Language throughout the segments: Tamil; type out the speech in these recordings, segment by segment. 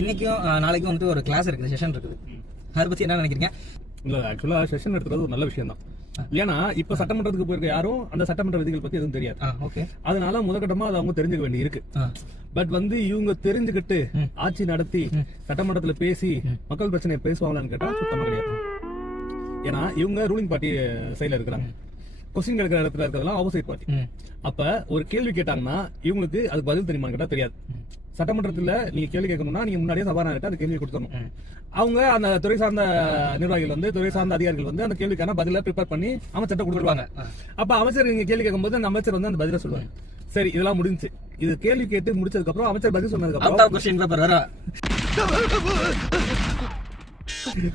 இன்னைக்கும் நாளைக்கும் வந்துட்டு ஒரு கிளாஸ் இருக்குது, செஷன் இருக்குது. அதை பத்தி என்ன நினைக்கிறீங்க? இல்ல ஆக்சுவலா செஷன் எடுக்கிறது ஒரு நல்ல விஷயம் தான். ஏன்னா இப்ப சட்டமன்றத்துக்கு போயிருக்க யாரும் அந்த சட்டமன்ற விதிகள் பத்தி எதுவும் தெரியாது. அதனால முதற்கட்டமா அது அவங்க தெரிஞ்சுக்க வேண்டி இருக்கு. பட் இவங்க தெரிஞ்சுக்கிட்டு ஆட்சி நடத்தி சட்டமன்றத்துல பேசி மக்கள் பிரச்சனையை பேசுவாங்களான்னு கேட்டா சுத்தமா கிடையாது. ஏன்னா இவங்க ரூலிங் பார்ட்டி சைட்ல இருக்கிறாங்க, கொஸ்டின் கேட்கிற இடத்துல இருக்கிறதெல்லாம் ஆப்போசிட் பார்ட்டி. அப்ப ஒரு கேள்வி கேட்டாங்கன்னா இவங்களுக்கு அதுக்கு பதில் தெரியுமான்னு கேட்டா தெரியாது. சட்டமன்றத்துல நீங்க கேள்வி கேட்கணும்னா நீங்க முன்னாடியே சபாநாயகர்கிட்ட அந்த கேள்வி கொடுத்தணும். அவங்க அந்த துறை சார்ந்த நிர்வாகிகள் துறை சார்ந்த அதிகாரிகள் அந்த கேள்விக்கான பதில ப்ரிப்பேர் பண்ணி அமைச்சர்கிட்ட கொடுத்துருவாங்க. அப்ப அமைச்சர் நீங்க கேள்வி கேட்கும்போது அந்த அமைச்சர் அந்த பதில சொல்லுவாங்க. சரி, இதெல்லாம் முடிஞ்சு இது கேள்வி கேட்டு முடிச்சதுக்கு அப்புறம் அமைச்சர் பதில் சொன்னதுக்கு அப்புறம்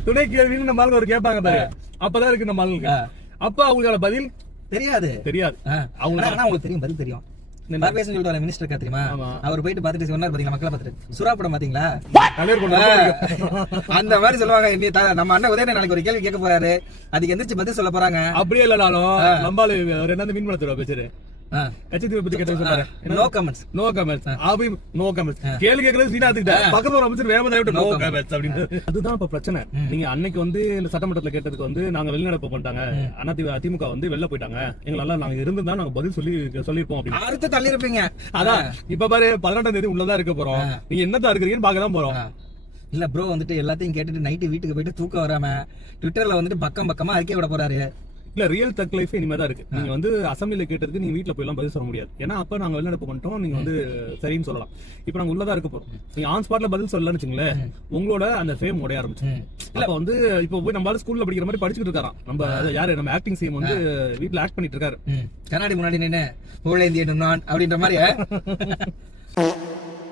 துணை கேள்வின்னு நம்ம ஒரு கேட்பாங்க பாரு, அப்பதான் இருக்கு நம்ம ஆளுங்க. அப்ப அவங்களோட பதில் தெரியாது. அவங்களுக்கு தெரியும், பதில் தெரியும். மினிஸ்டர் தெரியுமா, அவர் போயிட்டு பாத்துட்டு சொன்னார் பாத்தீங்களா, மக்களை பாத்துட்டு சுறா படம் பாத்தீங்களா, அந்த மாதிரி சொல்லுவாங்க. நம்ம அண்ணன் உதயநிதி நாளைக்கு ஒரு கேள்வி கேட்க போறாரு, அதுக்கு எந்திரிச்சு பதில் சொல்ல போறாங்க. அப்படியே இல்லனாலும் நம்மால ரெண்டாவது மீன் வளர்த்துருவா பேசுற கட்சித்தீவை பத்தி கேட்டு சொன்னாரு. நோ கமெண்ட்ஸ், நோ கமெண்ட்ஸ், ஆபி நோ கமெண்ட்ஸ். கேள்வி கேட்கறது சீனாத்துக்கிட்ட பக்கத்துல ஒரு அமைச்சர் வேகமா விட்டு நோ கமெண்ட்ஸ் அப்படின்னு. அதுதான் இப்ப பிரச்சனை. நீங்க அன்னைக்கு இந்த சட்டமன்றத்துல கேட்டதுக்கு நாங்க வெளிநடப்பு பண்ணிட்டாங்க, அதிமுக வெளில போயிட்டாங்க, எங்களால நாங்க இருந்திருந்தா நாங்க பதில் சொல்லிருப்போம் அப்படின்னு அடுத்து தள்ளி இருப்பீங்க. அதான் இப்ப பாரு 18ஆம் தேதி உள்ளதா இருக்க போறோம், நீங்க என்னதான் இருக்கிறீங்கன்னு பாக்கதான் போறோம். இல்ல ப்ரோ எல்லாத்தையும் கேட்டுட்டு நைட்டு வீட்டுக்கு போயிட்டு தூக்கம் வராம ட்விட்டர்ல பக்கமா அறிக்கை விட போறாரு. இல்ல ரியல் தக் லைஃப் இனிமேதான் இருக்கு. நீங்க அசம்பிளில கேட்டதுக்கு நீங்க வீட்டுல போய் பதில் சொல்ல முடியாது. ஏன்னா அப்ப நாங்க வெளிநடப்பு பண்ணிட்டோம், நீங்க சரின்னு சொல்லலாம். இப்ப நாங்க உள்ளதா இருக்க போறோம், நீங்க ஆன் ஸ்பாட்ல பதில் சொல்லலன்னு வச்சுங்களேன், உங்களோட அந்த ஃபேம் உடைய ஆரம்பிச்சு. அப்ப இப்ப போய் நம்ம ஸ்கூல்ல படிக்கிற மாதிரி படிச்சுட்டு இருக்காராம். நம்ம யாரு நம்ம ஆக்டிங் சிஎம் வீட்டுல ஆக்ட் பண்ணிட்டு இருக்காரு, கண்ணாடி முன்னாடி நின்று அப்படின்ற மாதிரி